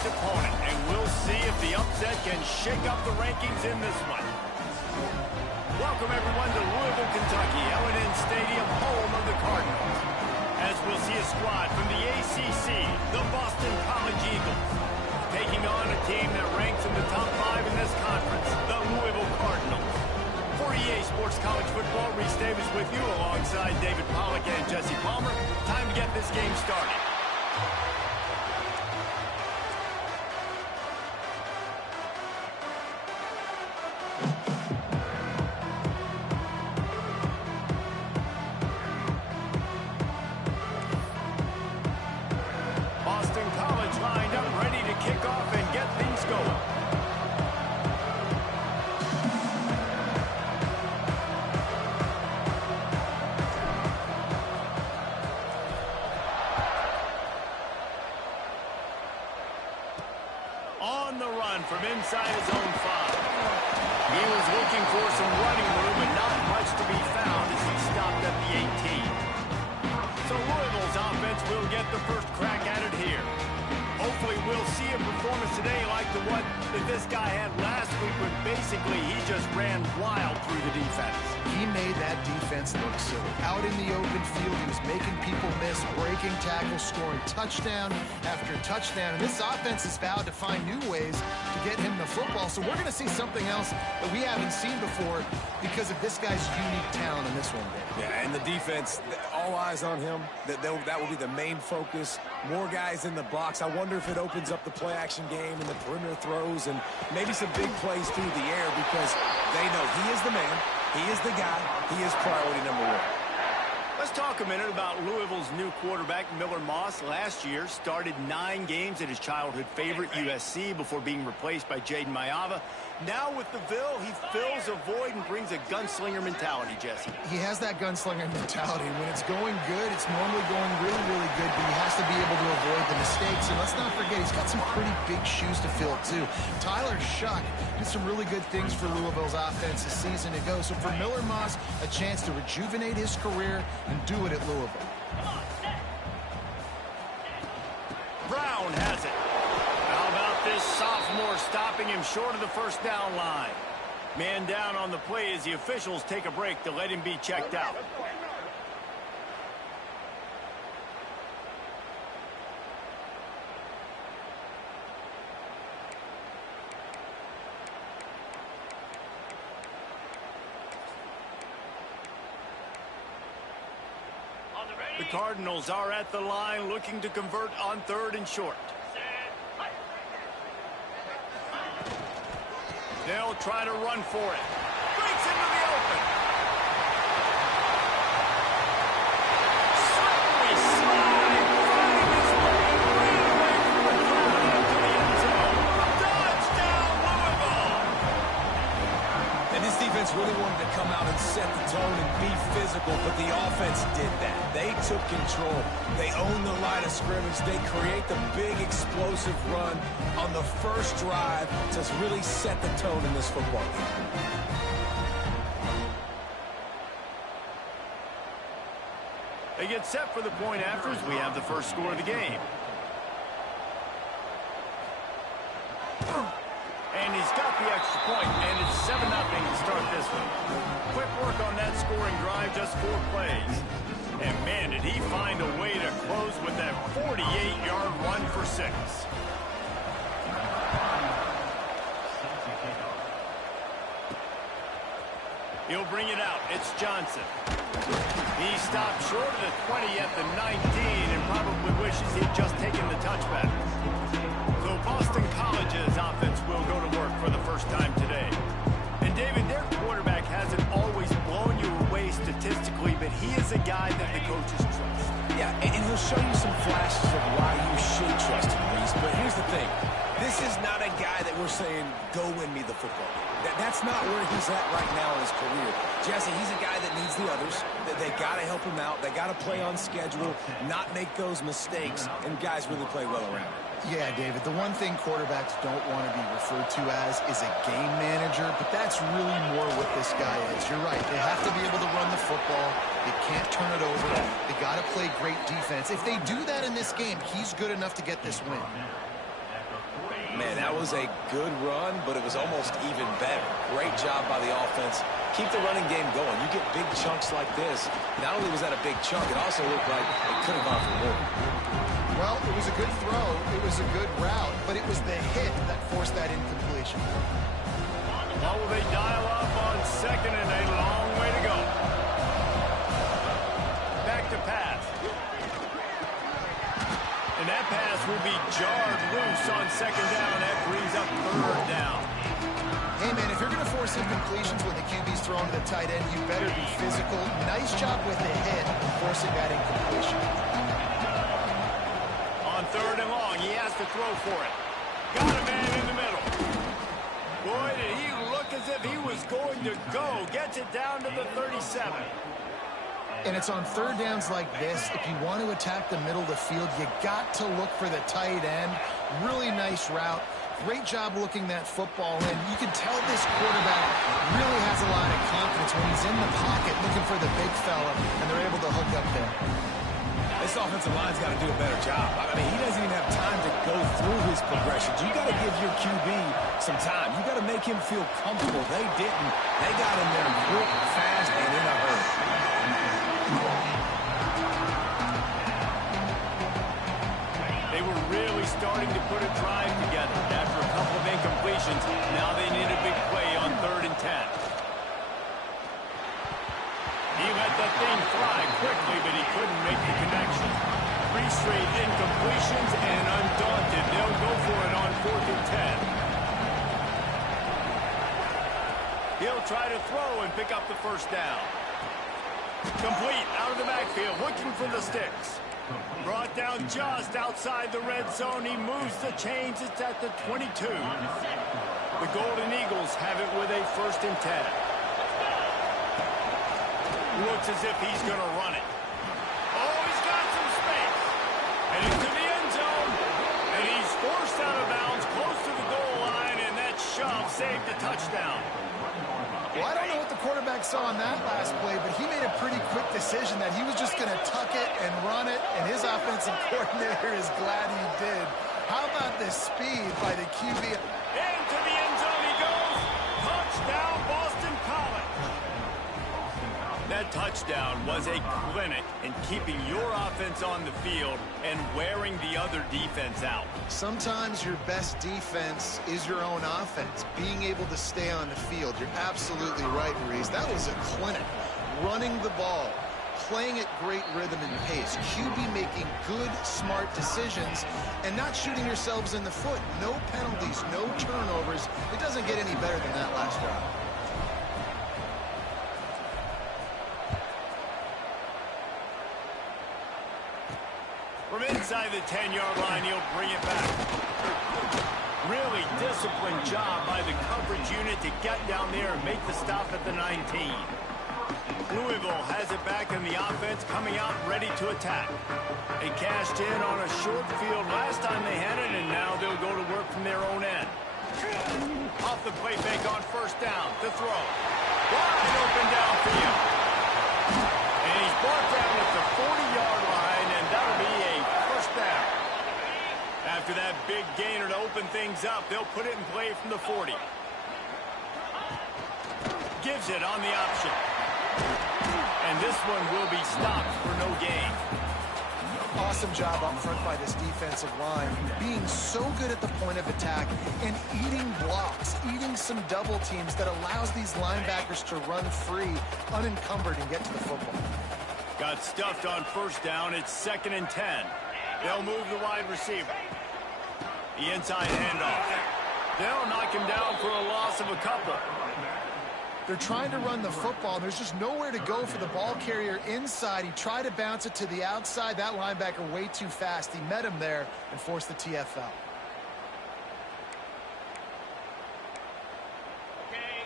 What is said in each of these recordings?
week's opponent, and we'll see if the upset can shake up the rankings in this one. Welcome, everyone, to Louisville, Kentucky, L&N Stadium, home of the Cardinals. As we'll see a squad from the ACC, the Boston College Eagles, taking on a team that ranks in the top 5 in this conference, the Louisville Cardinals. For EA Sports College Football, Reese Davis with you alongside David Pollack and Jesse Palmer. Time to get this game started. Boston College lined up, ready to kick off and get things going. On the run from inside his own 5. He was looking for some running room and not much to be found as he stopped at the 18. So Louisville's offense will get the first crack at it here. Hopefully we'll see a performance today like the one that this guy had last week when basically he just ran wild through the defense. He made that defense look silly. Out in the open field, he was making people miss, breaking tackles, scoring touchdown after touchdown. And this offense has vowed to find new ways to get him the football. So we're going to see something else that we haven't seen before because of this guy's unique talent in this one. Yeah, and the defense, all eyes on him. That will be the main focus. More guys in the box. I wonder if it opens up the play-action game and the perimeter throws and maybe some big plays through the air because they know he is the man, he is the guy, he is priority number 1. Let's talk a minute about Louisville's new quarterback, Miller Moss. Last year, started 9 games at his childhood favorite, USC, before being replaced by Jaden Mayava. Now with the Ville, he fills a void and brings a gunslinger mentality, Jesse. He has that gunslinger mentality. When it's going good, it's normally going really, really good, but he has to be able to avoid the mistakes. And let's not forget, he's got some pretty big shoes to fill, too. Tyler Shuck did some really good things for Louisville's offense a season ago. So for Miller Moss, a chance to rejuvenate his career and do it at Louisville. Brown has it. How about this sophomore stopping him short of the first down line? Man down on the play as the officials take a break to let him be checked out. The Cardinals are at the line looking to convert on 3rd and short. They'll try to run for it. Breaks into the open. Slippery slide. Finding his way right away from the crowd into the end zone. Touchdown, Louisville. And this defense really wanted to come out and set the tone and be physical, but the offense did that. They took control. They owned the line of scrimmage. They create the big explosive run on the first drive to really set the tone in this football game. They get set for the point after as we have the first score of the game. And he's got the extra point, and it's 7-0 to start this one. Quick work on that scoring drive, just 4 plays. And man, did he find a way to close with that 48-yard run for 6. He'll bring it out. It's Johnson. He stopped short of the 20 at the 19 and probably wishes he'd just taken the touchback. So Boston College's offense will go to work for the first time today. And David, their quarterback hasn't always blown you away statistically, but he is a guy that the coaches trust. Yeah, and he'll show you some flashes of why you should trust him, Reese. But here's the thing. This is not a guy that we're saying, go win me the football game. That's not where he's at right now in his career. Jesse, he's a guy that needs the others. They got to help him out. They got to play on schedule, not make those mistakes, and guys really play well around him. Yeah, David, the one thing quarterbacks don't want to be referred to as is a game manager, but that's really more what this guy is. You're right. They have to be able to run the football. They can't turn it over. They got to play great defense. If they do that in this game, he's good enough to get this win. Man, that was a good run, but it was almost even better. Great job by the offense. Keep the running game going. You get big chunks like this. Not only was that a big chunk, it also looked like it could have gone for more. Well, it was a good throw. It was a good route, but it was the hit that forced that incompletion. Well, will they dial up on second and a long way to go? Back to pass. And that pass will be jarred loose on second down. That brings up third down. Hey, man, if you're going to force incompletions when the QB's throwing to the tight end, you better be physical. Nice job with the hit, forcing that incompletion. On third and long, he has to throw for it. Got a man in the middle. Boy, did he look as if he was going to go. Gets it down to the 37. And it's on third downs like this. If you want to attack the middle of the field, you got to look for the tight end. Really nice route. Great job looking that football in. You can tell this quarterback really has a lot of confidence when he's in the pocket looking for the big fella, and they're able to hook up there. This offensive line's got to do a better job. I mean, he doesn't even have time to go through his progressions. You got to give your QB some time. You got to make him feel comfortable. They didn't. They got him there quick, fast, and in a hurry. They were really starting to put a drive together. After a couple of incompletions, now they need a big play on 3rd and 10. He let the thing fly quickly, but he couldn't make the connection. 3 straight incompletions, and undaunted, they'll go for it on 4th and 10. He'll try to throw and pick up the first down. Complete out of the backfield, looking for the sticks. Brought down just outside the red zone. He moves the chains. It's at the 22. The Golden Eagles have it with a 1st and 10. Looks as if he's going to run it. Oh, he's got some space. And into the end zone. And he's forced out of bounds close to the goal line, and that shove saved the touchdown. Well, I don't know what the quarterback saw on that last play, but he made a pretty quick decision that he was just going to tuck it and run it, and his offensive coordinator is glad he did. How about the speed by the QB? Into the end zone he goes. Touchdown, Boston College. That touchdown was a clinic in keeping your offense on the field and wearing the other defense out. Sometimes your best defense is your own offense, being able to stay on the field. You're absolutely right, Reese. That was a clinic. Running the ball, playing at great rhythm and pace, QB making good, smart decisions, and not shooting yourselves in the foot. No penalties, no turnovers. It doesn't get any better than that last drive. From inside the 10-yard line, he'll bring it back. Really disciplined job by the coverage unit to get down there and make the stop at the 19. Louisville has it back in the offense, coming out ready to attack. They cashed in on a short field last time they had it, and now they'll go to work from their own end. Off the play fake on 1st down, the throw. Wide open downfield. And he's brought down at the 40-yard line, and that'll be a 1st down. After that big gainer to open things up, they'll put it in play from the 40. Gives it on the option. And this one will be stopped for no gain. Awesome job up front by this defensive line, being so good at the point of attack and eating blocks, eating some double teams that allows these linebackers to run free, unencumbered, and get to the football. Got stuffed on 1st down. It's 2nd and 10. They'll move the wide receiver. The inside handoff. They'll knock him down for a loss of a couple. They're trying to run the football. There's just nowhere to go for the ball carrier inside. He tried to bounce it to the outside. That linebacker way too fast. He met him there and forced the TFL.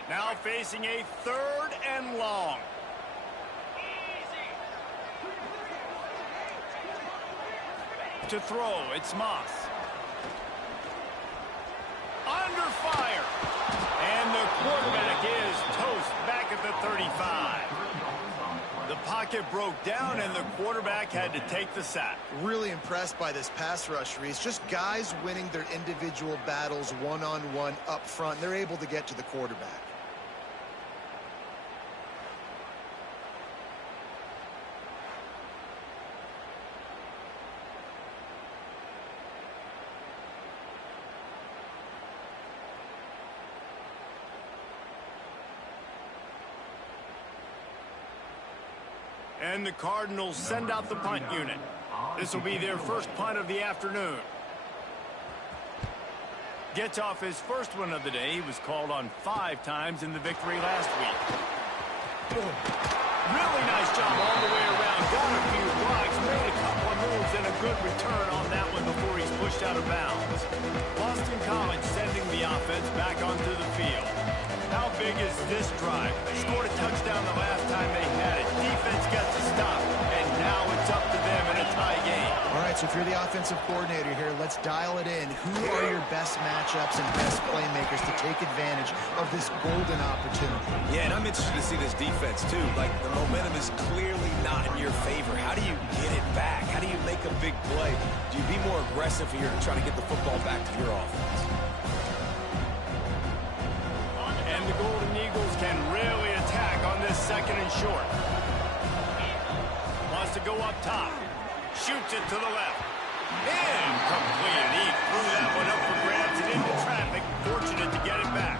Now facing a 3rd and long. To throw, it's Moss. Under fire. And the quarterback is toast back at the 35. The pocket broke down, and the quarterback had to take the sack. Really impressed by this pass rush, Reese. Just guys winning their individual battles one-on-one up front. They're able to get to the quarterback. And the Cardinals send out the punt unit. This will be their first punt of the afternoon. Gets off his first one of the day. He was called on 5 times in the victory last week. Really nice job all the way around. Got a few blocks, made a couple of moves, and a good return on that one before he's pushed out of bounds. Boston College sending the offense back onto the field. How big is this drive? They scored a touchdown the last time they had it. Defense gets a stop, and now it's up to them in a tie game. All right, so if you're the offensive coordinator here, let's dial it in. Who are your best matchups and best playmakers to take advantage of this golden opportunity? Yeah, and I'm interested to see this defense, too. Like, the momentum is clearly not in your favor. How do you get it back? How do you make a big play? Do you be more aggressive here to try to get the football back to your offense? And the Golden Eagles can really attack on this second and short. Wants to go up top. Shoots it to the left. Incomplete. He threw that one up for grabs and into traffic. Fortunate to get it back.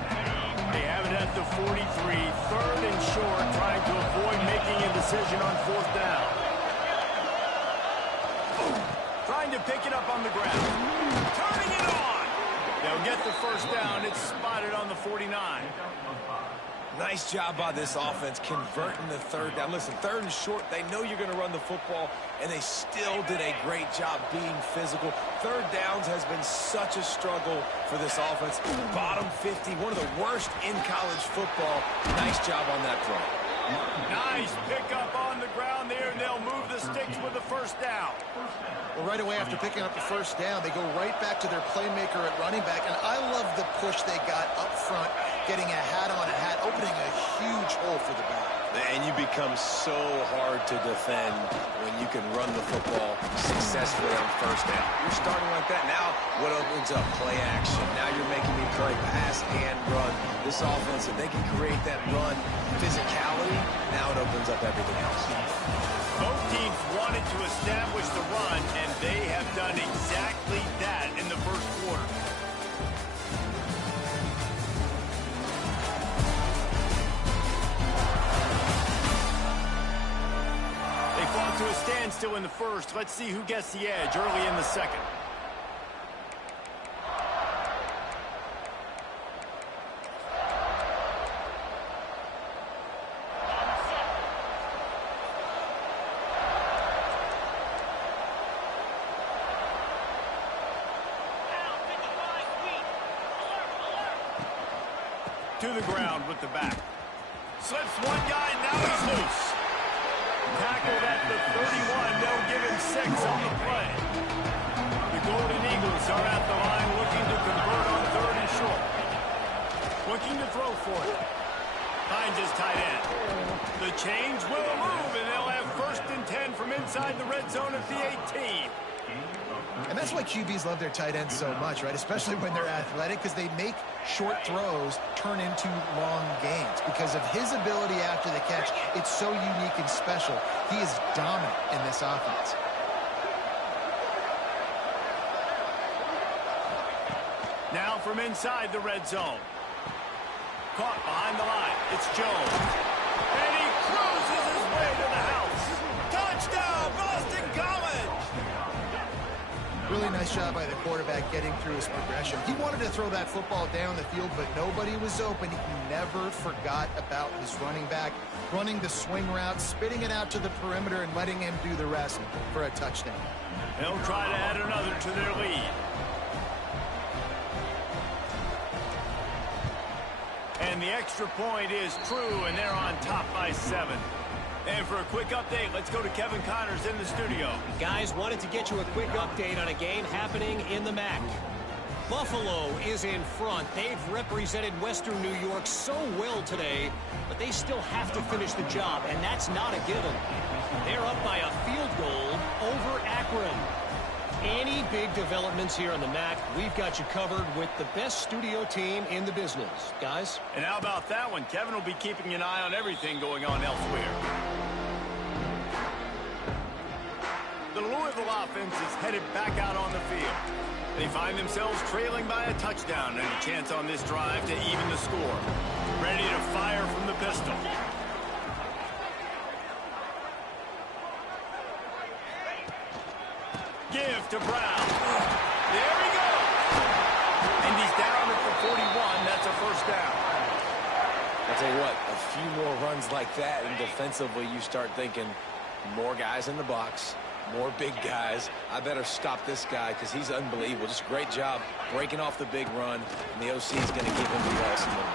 They have it at the 43. 3rd and short, trying to avoid making a decision on 4th down. Trying to pick it up on the ground. Turning it on. They'll get the first down. It's spotted on the 49. Nice job by this offense converting the 3rd down. Listen, 3rd and short, they know you're going to run the football, and they still did a great job being physical. 3rd downs has been such a struggle for this offense. Bottom 50, one of the worst in college football. Nice job on that play. Nice pickup on the ground there, and they'll move the sticks with the first down. Well, right away after picking up the first down, they go right back to their playmaker at running back, and I love the push they got up front, getting a hat on a hat, opening a huge hole for the back. And you become so hard to defend when you can run the football successfully on first down. You're starting like that. Now, what opens up? Play action. Now you're making me play pass and run. This offense, if they can create that run physicality, now it opens up everything else. Both teams wanted to establish the run, and they have done exactly that in the first quarter. They fought to a standstill in the first. Let's see who gets the edge early in the second. To the ground with the back. Slips one guy, now he's loose. Tackled at the 31, they'll give him 6 on the play. The Golden Eagles are at the line looking to convert on 3rd and short. Looking to throw for it. Finds his tight end. The change will move, and they'll have 1st and 10 from inside the red zone at the 18. And that's why QBs love their tight ends so much, right? Especially when they're athletic, because they make short throws turn into long gains. Because of his ability after the catch, it's so unique and special. He is dominant in this offense. Now from inside the red zone. Caught behind the line. It's Jones. And he cruises his way to the house. Touchdown, Boston College! Really nice job by the quarterback getting through his progression. He wanted to throw that football down the field, but nobody was open. He never forgot about his running back, running the swing route, spitting it out to the perimeter, and letting him do the rest for a touchdown. They'll try to add another to their lead. And the extra point is true, and they're on top by 7. And for a quick update, let's go to Kevin Connors in the studio. Guys, wanted to get you a quick update on a game happening in the MAC. Buffalo is in front. They've represented Western New York so well today, but they still have to finish the job, and that's not a given. They're up by a field goal over Akron. Any big developments here on the MAC, we've got you covered with the best studio team in the business. Guys? And how about that one? Kevin will be keeping an eye on everything going on elsewhere. The Louisville offense is headed back out on the field. They find themselves trailing by a touchdown and a chance on this drive to even the score. Ready to fire from the pistol. Give to Brown. There he goes. And he's down at the 41. That's a first down. I'll tell you what, a few more runs like that, and defensively you start thinking more guys in the box, more big guys. I better stop this guy because he's unbelievable. Just a great job breaking off the big run, and the OC is going to give him the ball some more.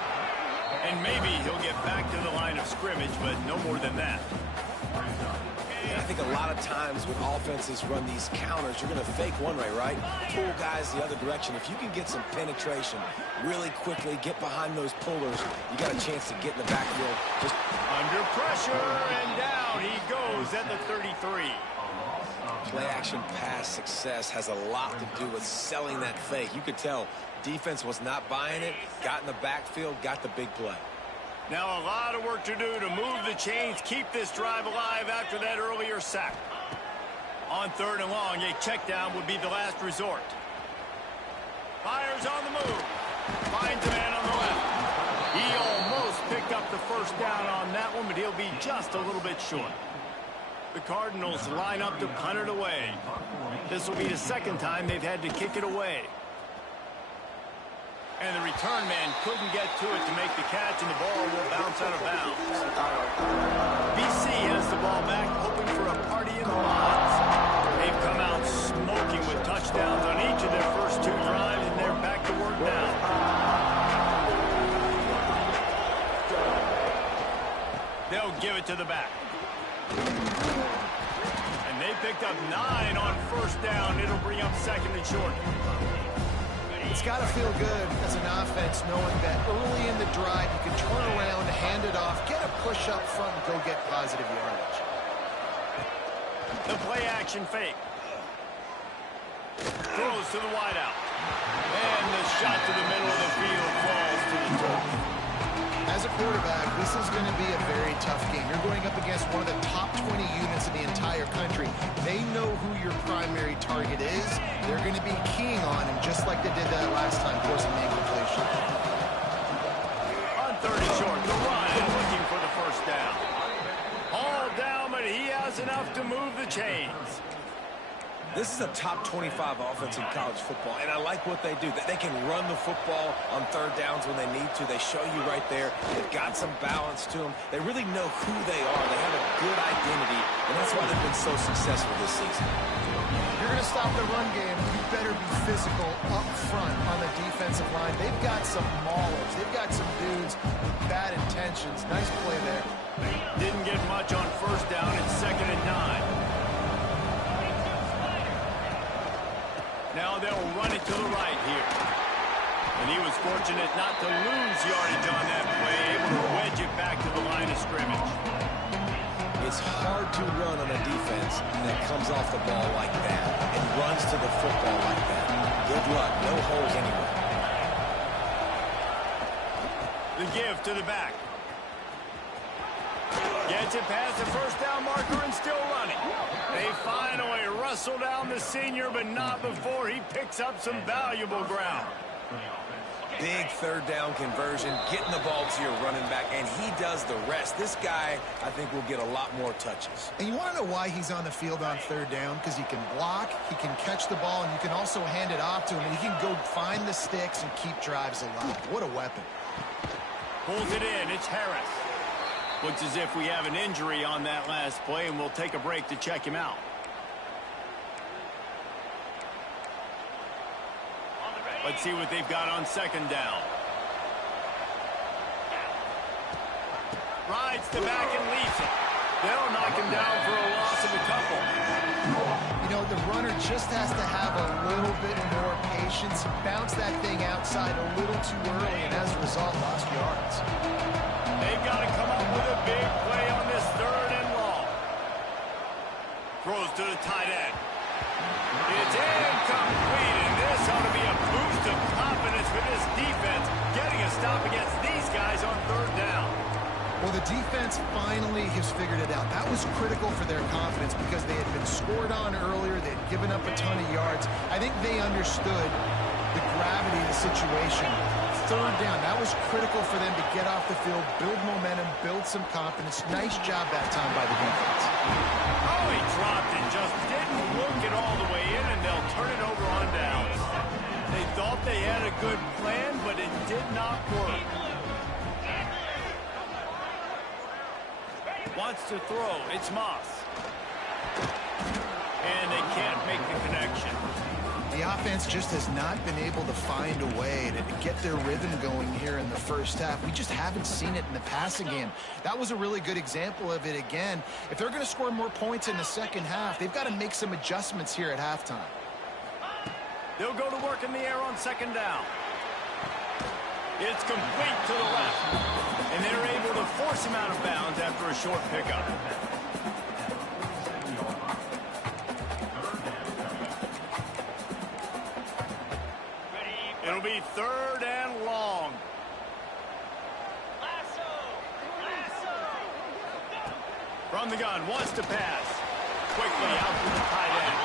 And maybe he'll get back to the line of scrimmage, but no more than that. And I think a lot of times when offenses run these counters, you're going to fake one way, right? Pull guys the other direction. If you can get some penetration really quickly, get behind those pullers, you got a chance to get in the backfield. Just under pressure, and down he goes at the 33. Play-action pass success has a lot to do with selling that fake. You could tell defense was not buying it, got in the backfield, got the big play. Now a lot of work to do to move the chains, keep this drive alive after that earlier sack. On 3rd and long, a check down would be the last resort. Fires on the move. Finds a man on the left. He almost picked up the first down on that one, but he'll be just a little bit short. The Cardinals line up to punt it away. This will be the second time they've had to kick it away. And the return man couldn't get to it to make the catch, and the ball will bounce out of bounds. BC has the ball back, hoping for a party in the lines. They've come out smoking with touchdowns on each of their first 2 drives, and they're back to work now. They'll give it to the back. And they picked up 9 on first down. It'll bring up 2nd and short. It's got to feel good as an offense knowing that early in the drive you can turn around, hand it off, get a push up front, and go get positive yardage. The play-action fake. Throws to the wideout. And the shot to the middle of the field falls to the turf. As a quarterback, this is going to be a very tough game. You're going up against one of the top 20 units in the entire country. They know who your primary target is. They're going to be keying on him just like they did that last time, forcing the incompletion. On 3rd and short, the Ryan looking for the first down. Hauled down, but he has enough to move the chains. This is a top 25 offense in college football, and I like what they do. They can run the football on 3rd downs when they need to. They show you right there. They've got some balance to them. They really know who they are. They have a good identity, and that's why they've been so successful this season. You're going to stop the run game, you better be physical up front on the defensive line. They've got some maulers. They've got some dudes with bad intentions. Nice play there. Didn't get much on first down. It's 2nd and 9. Now they'll run it to the right here. And he was fortunate not to lose yardage on that play, able to wedge it back to the line of scrimmage. It's hard to run on a defense that comes off the ball like that and runs to the football like that. Good luck. No holes anywhere. The give to the back. Gets it past the first down marker and still running. They finally wrestle down the senior, but not before he picks up some valuable ground. Big 3rd down conversion, getting the ball to your running back, and he does the rest. This guy, I think, will get a lot more touches. And you want to know why he's on the field on 3rd down? Because he can block, he can catch the ball, and you can also hand it off to him, and he can go find the sticks and keep drives alive. What a weapon. Pulls it in. It's Harris. Looks as if we have an injury on that last play, and we'll take a break to check him out. Let's see what they've got on 2nd down. Rides the back and leaves it. They'll knock him down for a loss of a couple. You You know, the runner just has to have a little bit more patience, bounce that thing outside a little too early, and as a result, lost yards. They've got to come up with a big play on this 3rd and long. Throws to the tight end. It's incomplete, and this ought to be a boost of confidence for this defense, getting a stop against these guys on 3rd down. Well, the defense finally has figured it out. That was critical for their confidence because they had been scored on earlier. They had given up a ton of yards. I think they understood the gravity of the situation. 3rd down, that was critical for them to get off the field, build momentum, build some confidence. Nice job that time by the defense. Oh, he dropped it, just didn't work it all the way in, and they'll turn it over on downs. They thought they had a good plan, but it did not work. Wants to throw. It's Moss. And they can't make the connection. The offense just has not been able to find a way to get their rhythm going here in the first half. We just haven't seen it in the passing game. That was a really good example of it again. If they're going to score more points in the second half, they've got to make some adjustments here at halftime. They'll go to work in the air on 2nd down. It's complete to the left. And they're able to force him out of bounds after a short pickup. It'll be 3rd and long. From the gun, wants to pass. Quickly out to the tight end.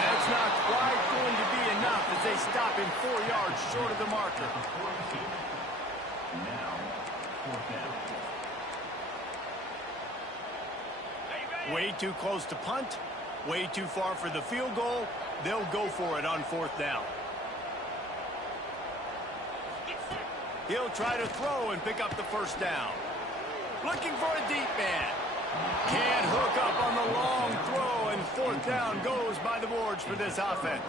That's not quite going to be enough as they stop him 4 yards short of the marker. Way too close to punt. Way too far for the field goal. They'll go for it on 4th down. He'll try to throw and pick up the 1st down. Looking for a deep man. Can't hook up on the long throw, and 4th down goes by the boards for this offense.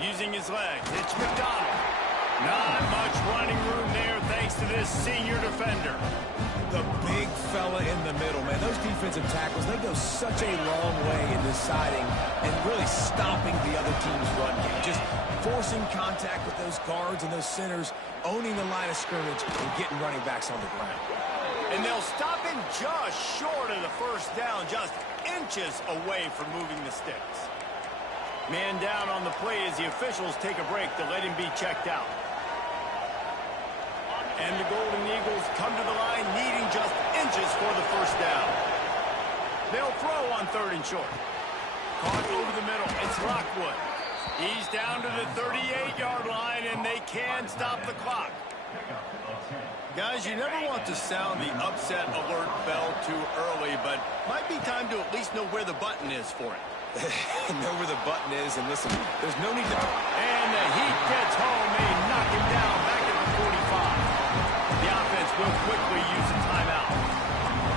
Using his legs, it's McDonald. Not much running room there thanks to this senior defender. The big fella in the middle, man. Those defensive tackles, they go such a long way in deciding and really stopping the other team's run game. Just forcing contact with those guards and those centers, owning the line of scrimmage, and getting running backs on the ground. And they'll stop him just short of the 1st down, just inches away from moving the sticks. Man down on the play as the officials take a break to let him be checked out. And the Golden Eagles come to the line needing just inches for the 1st down. They'll throw on 3rd and short. Caught over the middle. It's Lockwood. He's down to the 38-yard line, and they can stop the clock. Guys, you never want to sound the upset alert bell too early, but might be time to at least know where the button is for it. Know where the button is, and listen, there's no need to... And the heat gets home. They knock him down back at the 45. The offense will quickly use a timeout.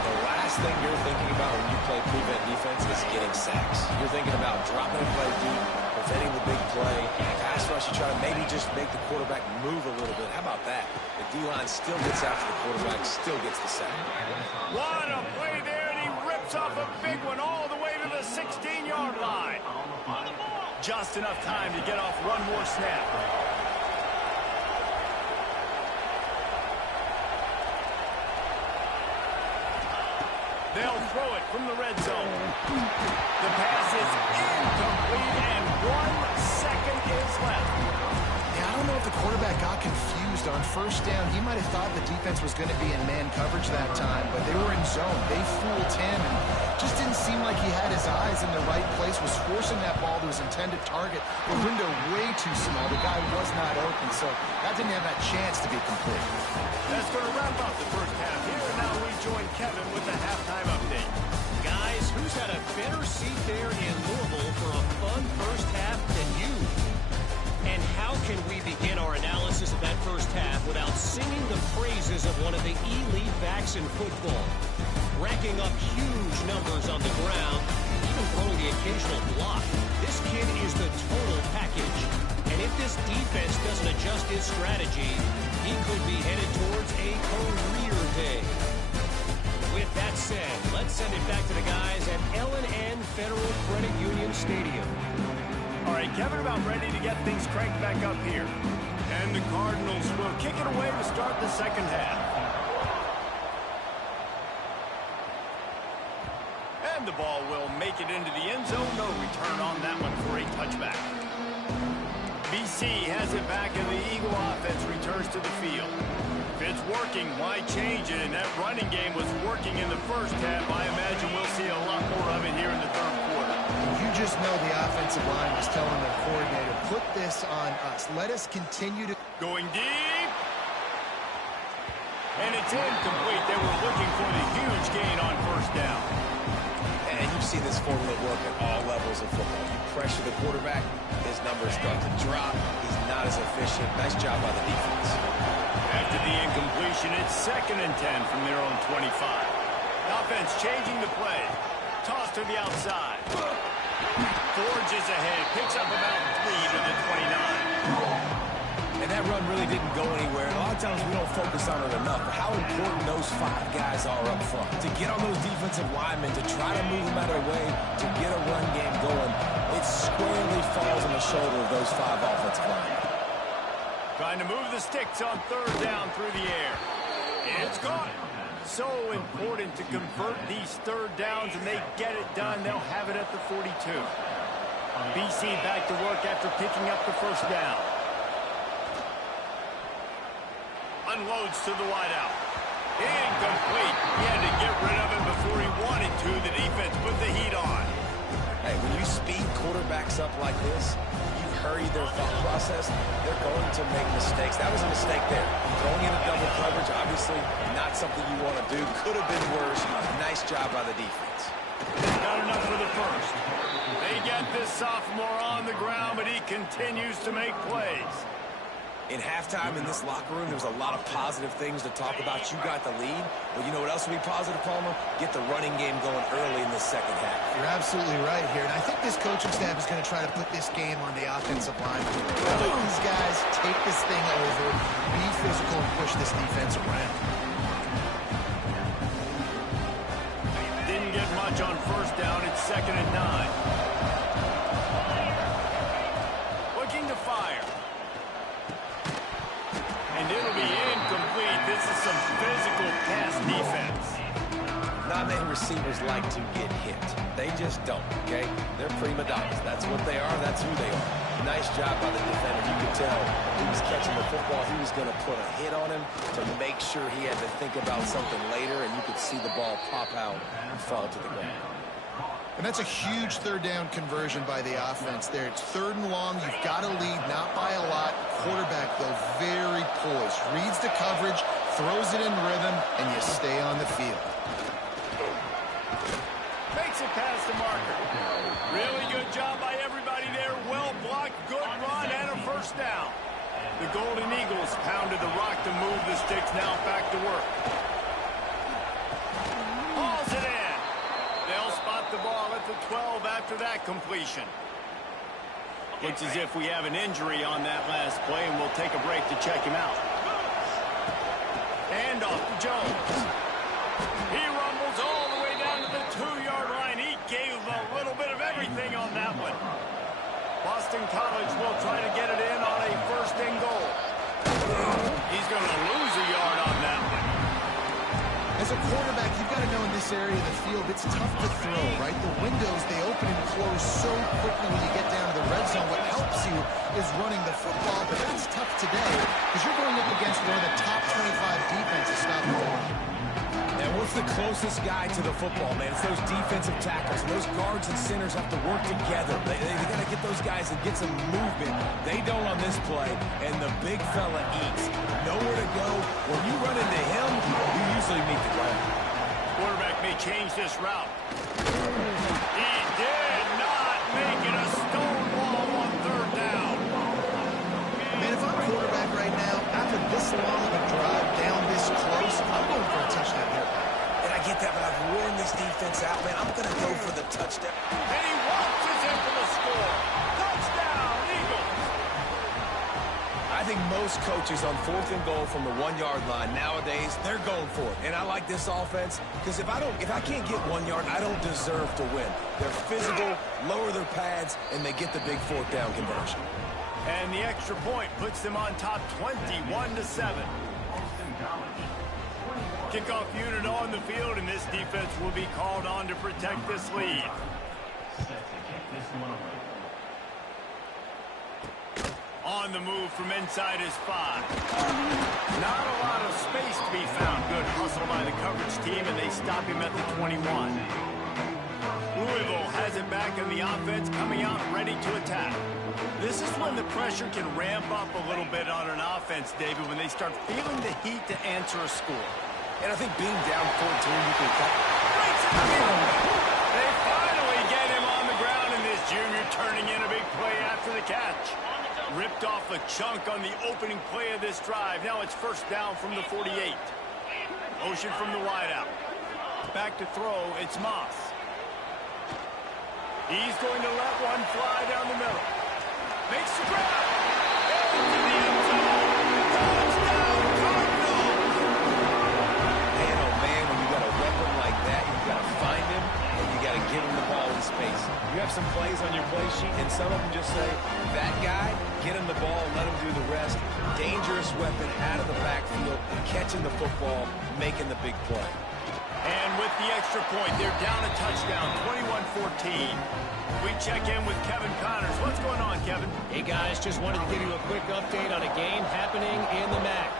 The last thing you're thinking about when you play prevent defense is getting sacks. You're thinking about dropping a play deep, preventing the big play, pass rush. You try to maybe just make the quarterback move a little bit. How about that? The D-line still gets after the quarterback, still gets the sack. What a play there, and he rips off a big one all the way to the 16-yard line. Just enough time to get off one more snap. They'll throw it from the red zone. The pass is incomplete, and 1 second is left. Yeah, I don't know if the quarterback got confused on 1st down. He might have thought the defense was going to be in man coverage that time, but they were in zone. They fooled him, and just didn't seem like he had his eyes in the right place, was forcing that ball to his intended target. The window way too small. The guy was not open, so that didn't have that chance to be complete. That's going to wrap up the 1st half here, and now we join Kevin with the halftime update. Guys, who's had a better seat there in Louisville for a fun 1st half than you? And how can we begin our analysis of that 1st half without singing the praises of one of the elite backs in football? Racking up huge numbers on the ground, even throwing the occasional block. This kid is the total package. And And if this defense doesn't adjust his strategy, he could be headed towards a career day. With that said, let's send it back to the guys at L&N Federal Credit Union Stadium. All right, Kevin, about ready to get things cranked back up here. And the Cardinals will kick it away to start the second half. And the ball will make it into the end zone. No return on that one for a touchback. BC has it back, and the Eagle offense returns to the field. If it's working, why change it? And that running game was working in the first half. I imagine we'll see a lot more of it here in the third quarter. You just know the offensive line was telling their coordinator, put this on us. Let us continue to... Going deep. And it's incomplete. They were looking for the huge gain on first down. And you see this formula work at all levels of football. You pressure the quarterback, his numbers start to drop. He's not as efficient. Nice job by the defense. After the incompletion, it's 2nd and 10 from their own 25. Offense changing the play. Toss to the outside. Forges ahead. Picks up about 3 to the 29. And that run really didn't go anywhere. And a lot of times we don't focus on it enough. But how important those 5 guys are up front. To get on those defensive linemen, to try to move them out of the way, to get a run game going, it squarely falls on the shoulder of those 5 offensive linemen. Trying to move the sticks on 3rd down through the air. It's gone. So important to convert these 3rd downs, and they get it done. They'll have it at the 42. BC back to work after picking up the first down. Unloads to the wideout. Incomplete. He had to get rid of him before he wanted to. The defense put the heat on. Hey, when you speed quarterbacks up like this, you hurry their thought process, they're going to make mistakes. That was a mistake there. Throwing into double coverage, obviously not something you want to do. Could have been worse. Nice job by the defense. Not enough for the first. They get this sophomore on the ground, but he continues to make plays. In halftime in this locker room, there was a lot of positive things to talk about. You got the lead. Well, you know what else will be positive, Palmer? Get the running game going early in the second half. You're absolutely right here. And I think this coaching staff is going to try to put this game on the offensive line. Let these guys take this thing over, be physical, and push this defense around. Didn't get much on first down. It's 2nd and 9. Looking to fire. And it'll be incomplete. This is some physical pass defense. Not many receivers like to get hit. They just don't, okay? They're prima donnas. That's what they are. That's who they are. Nice job by the defender. You could tell he was catching the football. He was going to put a hit on him to make sure he had to think about something later, and you could see the ball pop out and fall to the ground. And that's a huge 3rd down conversion by the offense there. It's 3rd and long. You've got to lead, not by a lot. Quarterback, though, very poised. Reads the coverage, throws it in rhythm, and you stay on the field. Makes it past the marker. Really good job by everybody there. Well blocked, good run, and a first down. The Golden Eagles pounded the rock to move the sticks. Now back to work. Hauls it in. They'll spot the ball at the 12 after that completion. Looks as if we have an injury on that last play, and we'll take a break to check him out. And off to Jones. He rumbles all the way down to the 2-yard line. He gave a little bit of everything on that one. Boston College will try to get it in on a 1st and goal. He's going to lose a yard on that one. As a quarterback, you've got to know in this area of the field, it's tough to throw, right? The windows, they open and close so quickly when you get down to the red zone. What helps you is running the football, but that's tough today because you're going up against one of the top 25 defenses stopping the run. And what's the closest guy to the football, man? It's those defensive tackles. And those guards and centers have to work together. They got to get those guys and get some movement. They don't on this play, and the big fella eats. Nowhere to go. When you run into him, you usually meet the ground. Quarterback may change this route. He did not make it a stone wall on 3rd down. Man, if I'm quarterback right now, after this long of a drive down this close, I'm going for a touchdown here. And I get that, but I've worn this defense out, man. I'm going to go for the touchdown. And he waltzes in for the score. Touchdown, Eagles. think most coaches on 4th and goal from the 1-yard line nowadays, they're going for it. And I like this offense because if I can't get 1 yard, I don't deserve to win. They're physical, lower their pads, and they get the big 4th down conversion. And the extra point puts them on top 21-7. Kickoff unit on the field, and this defense will be called on to protect this lead. On the move from inside his 5. Not a lot of space to be found. Good hustle by the coverage team, and they stop him at the 21. Louisville has it back in the offense, coming out ready to attack. This is when the pressure can ramp up a little bit on an offense, David, when they start feeling the heat to answer a score. And I think being down 14, you can cut. They finally get him on the ground, and this junior turning in a big play after the catch. Ripped off a chunk on the opening play of this drive. Now it's first down from the 48. Motion from the wideout. Back to throw, it's Moss. He's going to let one fly down the middle. Makes the grab. Into the end zone. Touchdown, Cardinals! Man, oh man, when you got a weapon like that, you got to find him, and you got to give him the ball in space. You have some plays on your play sheet, and some of them just say, that guy, get him the ball, let him do the rest. Dangerous weapon out of the backfield, catching the football, making the big play. And with the extra point, they're down a touchdown, 21-14. We check in with Kevin Connors. What's going on, Kevin? Hey, guys, just wanted to give you a quick update on a game happening in the MAC.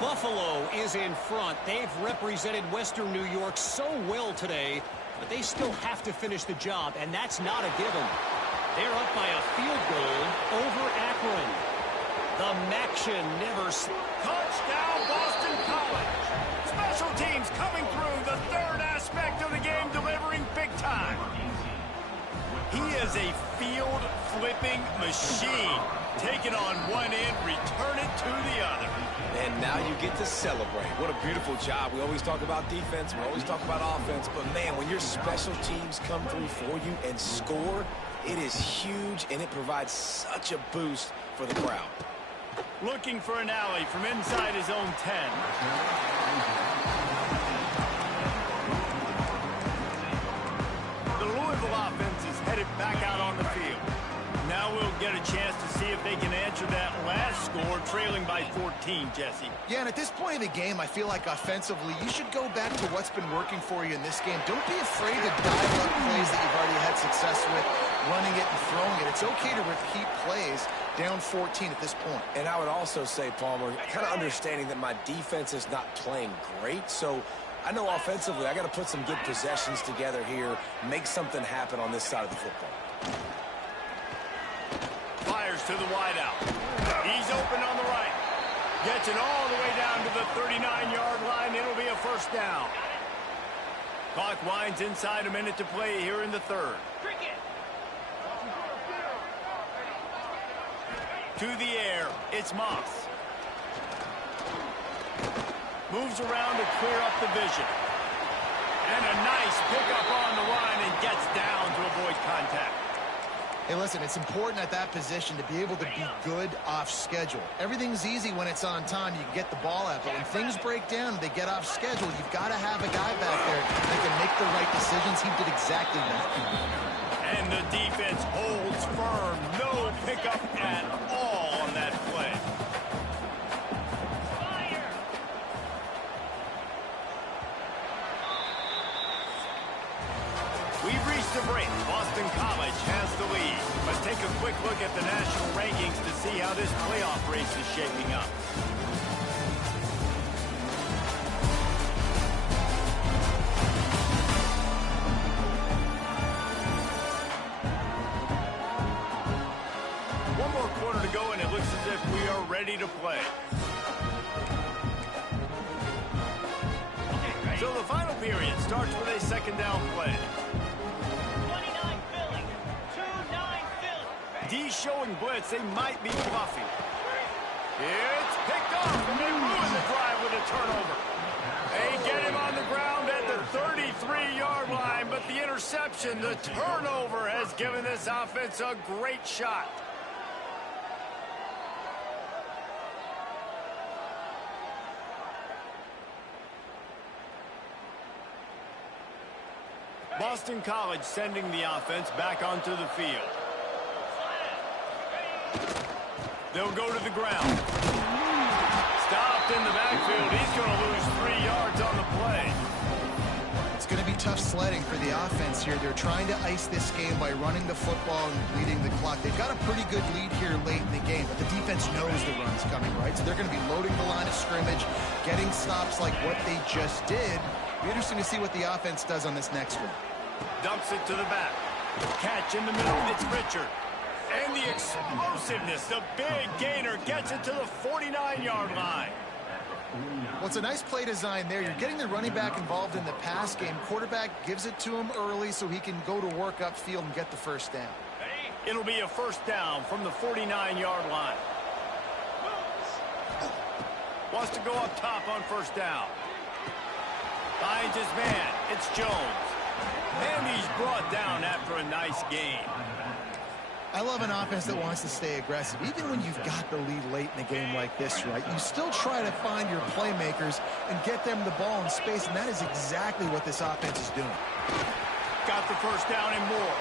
Buffalo is in front. They've represented Western New York so well today, but they still have to finish the job, and that's not a given. They're up by a field goal over Akron. The Maction never... Touchdown, Boston College. Special teams coming through, the third aspect of the game, delivering big time. He is a field-flipping machine. Take it on one end, return it to the other. And now you get to celebrate. What a beautiful job. We always talk about defense, we always talk about offense, but man, when your special teams come through for you and score, it is huge, and it provides such a boost for the crowd. Looking for an alley from inside his own 10. The Louisville offense is headed back out on the field. Now we'll get a chance to see if they can answer that last score, trailing by 14, Jesse. Yeah, and at this point in the game, I feel like offensively, you should go back to what's been working for you in this game. Don't be afraid to dial up plays that you've already had success with, running it and throwing it. It's okay to repeat plays down 14 at this point. And I would also say, Palmer, kind of understanding that my defense is not playing great, so I know offensively I got to put some good possessions together here, make something happen on this side of the football. Fires to the wideout. He's open on the right. Gets it all the way down to the 39-yard line. It'll be a first down. Clock winds inside a minute to play here in the third. To the air, it's Moss. Moves around to clear up the vision. And a nice pickup on the line and gets down to avoid contact. Hey, listen, it's important at that position to be able to be good off schedule. Everything's easy when it's on time. You can get the ball out. But when things break down, they get off schedule, you've got to have a guy back there that can make the right decisions. He did exactly that. And the defense holds firm. No pickup at all on that play. We've reached a break. Boston College has the lead. Let's take a quick look at the national rankings to see how this playoff race is shaping up. One more quarter to go, and it looks as if we are ready to play. So the final period starts with a second down play. 29 Philly, 2-9 Philly. D showing blitz, they might be bluffing. It's picked off, and they ruin the drive with a turnover. They get him on the ground at the 33-yard line, but the interception, the turnover, has given this offense a great shot. Boston College sending the offense back onto the field. They'll go to the ground. Stopped in the backfield. He's going to lose 3 yards on the play. It's going to be tough sledding for the offense here. They're trying to ice this game by running the football and bleeding the clock. They've got a pretty good lead here late in the game, but the defense knows the run's coming, right? So they're going to be loading the line of scrimmage, getting stops like what they just did. Be interesting to see what the offense does on this next one. Dumps it to the back. Catch in the middle. It's Richard. And the explosiveness, the big gainer, gets it to the 49-yard line. Well, it's a nice play design there. You're getting the running back involved in the pass game. Quarterback gives it to him early so he can go to work upfield and get the first down. It'll be a first down from the 49-yard line. Wants to go up top on first down. Finds his man. It's Jones. And he's brought down after a nice gain. I love an offense that wants to stay aggressive. Even when you've got the lead late in a game like this, right, you still try to find your playmakers and get them the ball in space, and that is exactly what this offense is doing. Got the first down and more.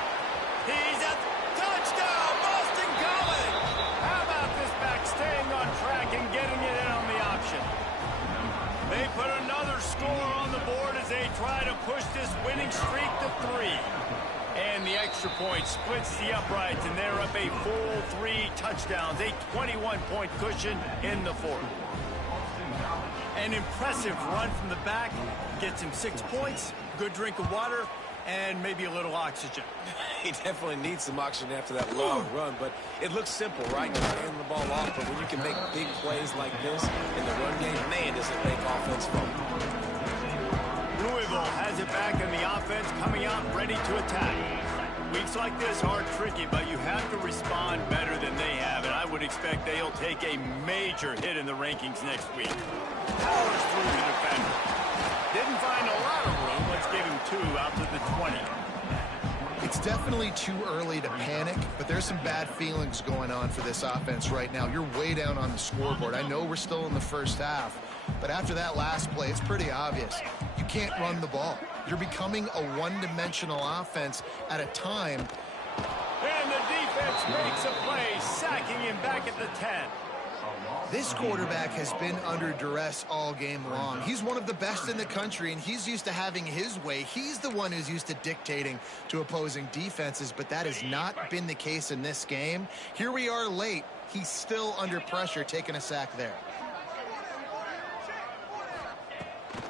He's at touchdown, Boston College! How about this back staying on track and getting it in on the option? They put another score on the board as they try to push this winning streak to 3. And the extra point splits the uprights, and they're up a full 3 touchdowns, a 21-point cushion in the fourth. An impressive run from the back, gets him 6 points, good drink of water, and maybe a little oxygen. He definitely needs some oxygen after that long run, but it looks simple, right? You're handing the ball off, but when you can make big plays like this in the run game, man, does it make offense fun. Louisville has it back in the offense, coming out ready to attack. Weeks like this are tricky, but you have to respond better than they have, and I would expect they'll take a major hit in the rankings next week. Powers through the defender. Didn't find a lot of room. Let's give him 2 out to the 20. It's definitely too early to panic, but there's some bad feelings going on for this offense right now. You're way down on the scoreboard. I know we're still in the first half, but after that last play, it's pretty obvious. You can't run the ball. You're becoming a one-dimensional offense at a time. And the defense makes a play, sacking him back at the 10. This quarterback has been under duress all game long. He's one of the best in the country, and he's used to having his way. He's the one who's used to dictating to opposing defenses, but that has not been the case in this game. Here we are late. He's still under pressure, taking a sack there.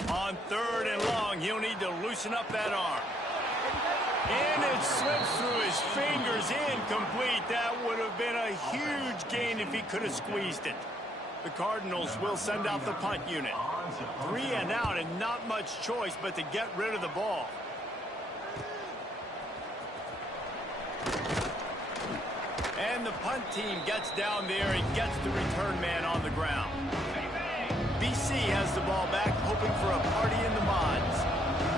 On 3rd and long, he'll need to loosen up that arm. And it slips through his fingers, incomplete. That would have been a huge gain if he could have squeezed it. The Cardinals will send out the punt unit. 3 and out, and not much choice but to get rid of the ball. And the punt team gets down there and gets the return man on the ground. BC has the ball back, hoping for a party in the mods.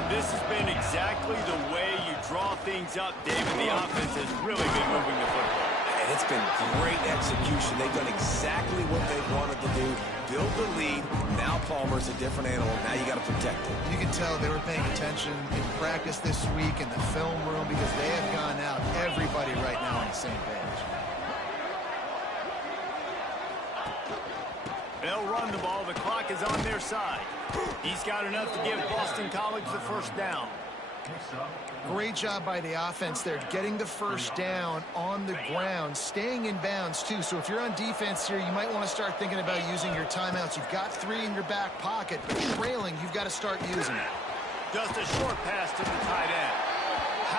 This has been exactly the way you draw things up, David. The offense has really been moving the football. And it's been great execution. They've done exactly what they wanted to do. Build the lead. Now Palmer's a different animal. Now you got to protect him. You can tell they were paying attention in practice this week in the film room because they have gone out, everybody right now on the same page. They'll run the ball. The clock is on their side. He's got enough to give Boston College the first down. Great job by the offense there, getting the first down on the ground, staying in bounds too. So if you're on defense here, you might want to start thinking about using your timeouts. You've got 3 in your back pocket, but trailing, you've got to start using it. Just a short pass to the tight end.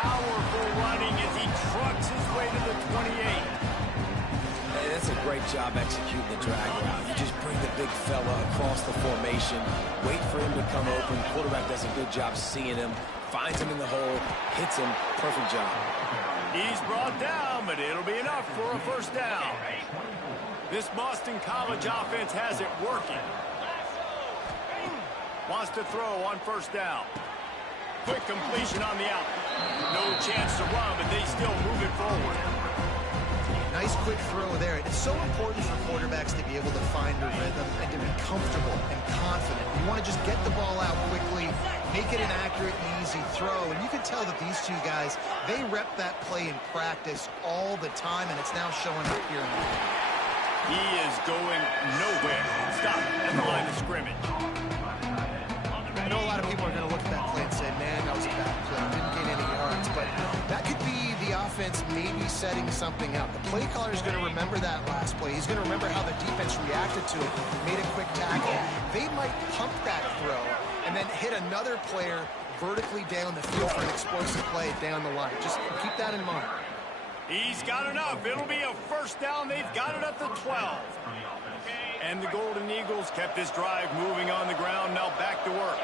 Powerful running as he trucks his way to the 28. Hey, that's a great job executing the drag route. You just bring the big fella across the formation, wait for him to come open. Quarterback does a good job seeing him, finds him in the hole, hits him. Perfect job. He's brought down, but it'll be enough for a first down. This Boston College offense has it working. Wants to throw on first down. Quick completion on the out. No chance to run, but they still move it forward. Nice quick throw there. It's so important for quarterbacks to be able to find a rhythm and to be comfortable and confident. You want to just get the ball out quickly, make it an accurate and easy throw. And you can tell that these two guys, they rep that play in practice all the time, and it's now showing up here in the game. He is going nowhere. Stop at the line of scrimmage. I know a lot of people are going to look at that play and say, man, that was a bad play. Didn't gain any yards. But that could be the offense maybe setting something up. The play caller is going to remember that last play. He's going to remember how the defense reacted to it, made a quick tackle. They might pump that throw and then hit another player vertically down the field for an explosive play down the line. Just keep that in mind. He's got enough. It'll be a first down. They've got it at the 12. And the Golden Eagles kept this drive moving on the ground. Now back to work.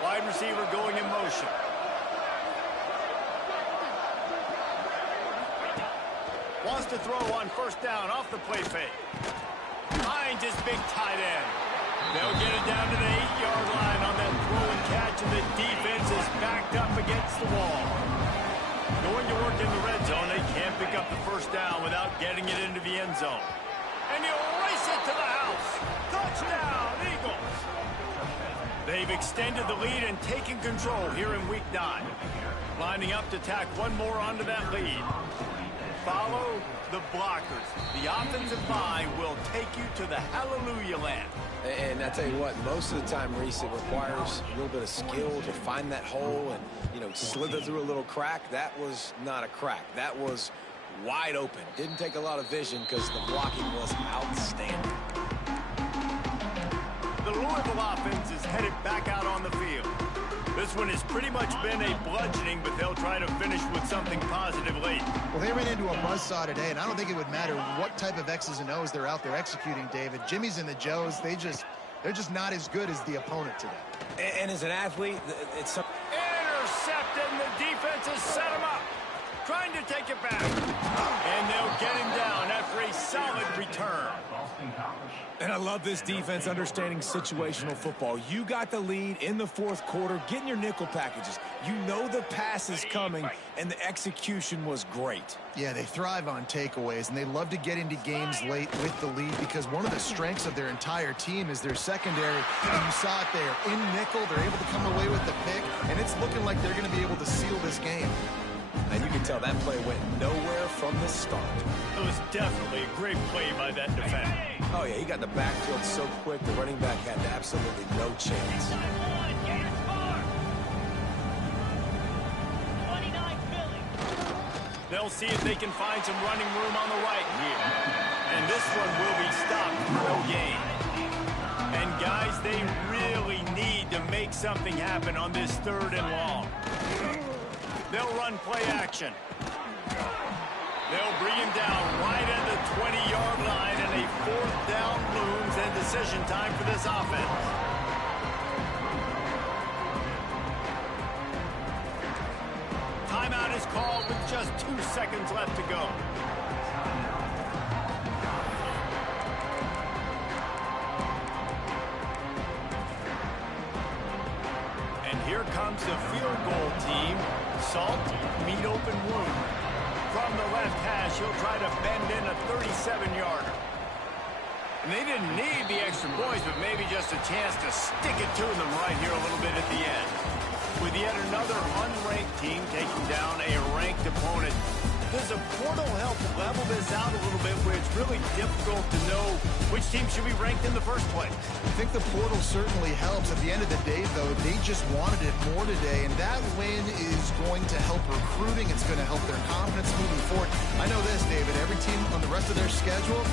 Wide receiver going in motion. Wants to throw on first down off the play fake. Finds his big tight end. They'll get it down to the 8-yard line on that throw and catch, and the defense is backed up against the wall. Going to work in the red zone. They can't pick up the first down without getting it into the end zone. And he'll race it to the house. Touchdown, Eagles. They've extended the lead and taken control here in Week 9. Lining up to tack one more onto that lead. Follow the blockers. The offensive line will take you to the hallelujah land. And I tell you what, most of the time, Reese, it requires a little bit of skill to find that hole and, slither through a little crack. That was not a crack. That was wide open. Didn't take a lot of vision because the blocking was outstanding. The Louisville offense is headed back out on the field. This one has pretty much been a bludgeoning, but they'll try to finish with something positive late. Well, they ran into a buzzsaw today, and I don't think it would matter what type of X's and O's they're out there executing, David. Jimmy's and the Joes, they're just not as good as the opponent today. And as an athlete, it's something. Intercepted, and the defense has set him up. Trying to take it back. And they'll get him down after a solid return. And I love this defense understanding situational football. You got the lead in the fourth quarter, getting your nickel packages. You know the pass is coming, and the execution was great. Yeah, they thrive on takeaways, and they love to get into games late with the lead because one of the strengths of their entire team is their secondary. And you saw it there. In nickel, they're able to come away with the pick, and it's looking like they're going to be able to seal this game. And you can tell that play went nowhere from the start. It was definitely a great play by that defender. Oh, yeah, he got in the backfield so quick, the running back had absolutely no chance. 29 Philly. They'll see if they can find some running room on the right here. And this one will be stopped for no gain. And, guys, they really need to make something happen on this 3rd and long. They'll run play action. They'll bring him down right at the 20-yard line, and a 4th down looms and decision time for this offense. Timeout is called with just 2 seconds left to go. And here comes the field goal team. Salt, meet open wound. From the left hash, he'll try to bend in a 37-yarder. And they didn't need the extra points, but maybe just a chance to stick it to them right here a little bit at the end. With yet another unranked team taking down a ranked opponent. Does a portal help level this out a little bit where it's really difficult to know which team should be ranked in the first place? I think the portal certainly helps. At the end of the day, though, they just wanted it more today, and that win is going to help recruiting. It's going to help their confidence moving forward. I know this, David, every team on the rest of their schedule,